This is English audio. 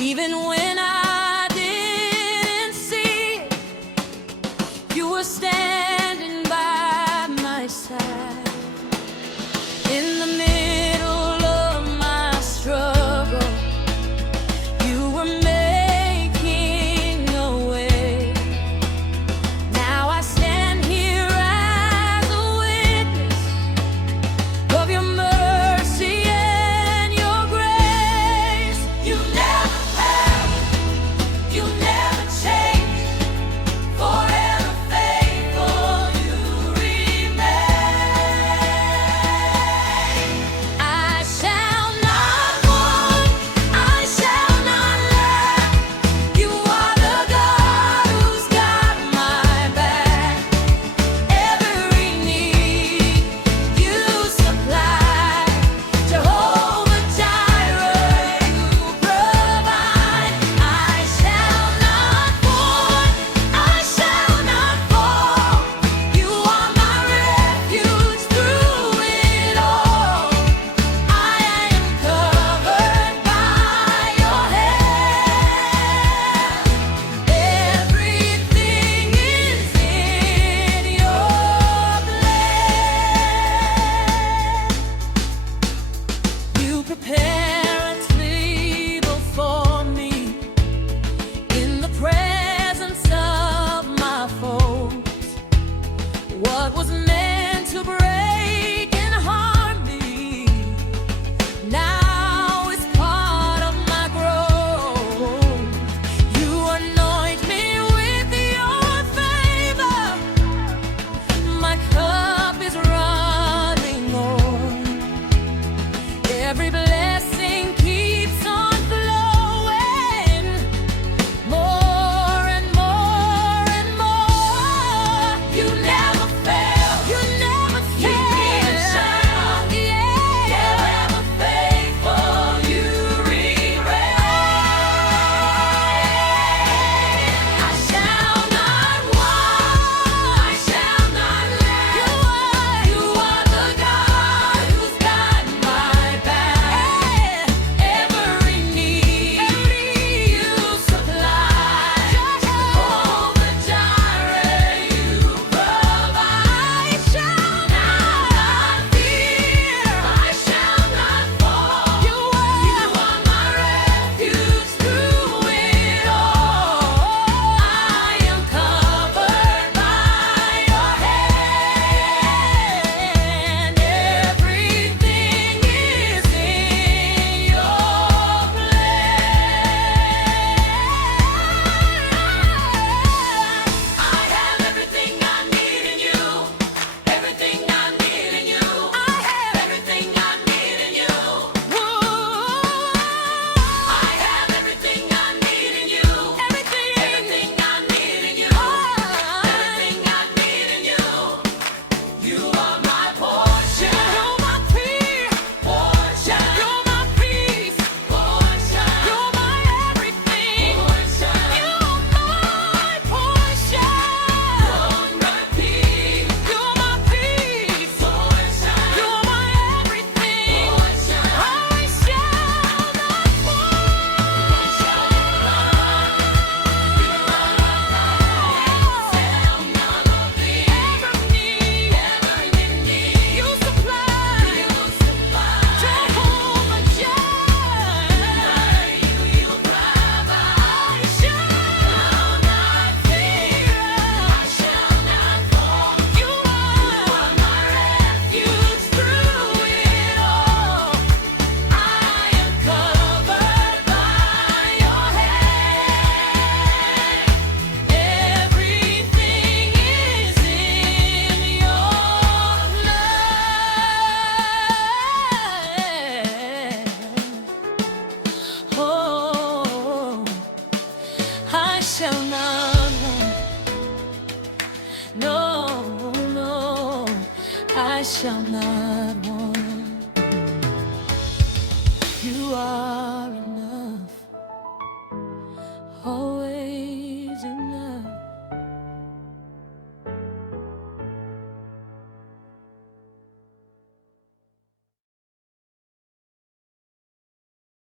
Even when I didn't see it, you were standing by my side. In the middle of my struggle, you were making a way. Now I stand here as a witness of your mercy and your grace. You never failed, you never changed, forever faithful you remain. I shall not want, I shall not lack. You are the God who's got my back. Every need you supply. Jehovah Jireh, you provide. I shall not want, I shall not fall. You are my refuge through it all. I am covered by your hand. Everything is in your plan. You prepare a table for me in the presence of my foes. What was meant to break and harm me now is part of my growth. You anoint me with your favor. My cup is running over. Every blessing keeps on flowing. More and more and more. You never fail. You never fail. You even shine. Yeah. Ever faithful you remain. I shall not want. I shall not lack. You are the God who's got my back. Every need you supply. Jehovah Jireh, you provide. I shall not fear. I shall not fall. You are my refuge through it all. I am covered by your hand. Everything is in your plan. I have everything I need in you. Everything I need in you. I have everything I need in you. I have everything I need in you. Everything I need in you. Everything I need in you. You are my portion. You're my peace. Portion. You're my peace. Portion. You're my everything. Portion. You're my portion. You're my peace. You're my peace. Portion. You're my everything. Portion. I shall not want. You supply. Jehovah Jireh, you provide. I shall not fear. I shall not fall. You are my refuge through it all. I am covered by your hand. Everything is in your love. Oh, I shall not want. No, no, I shall not want.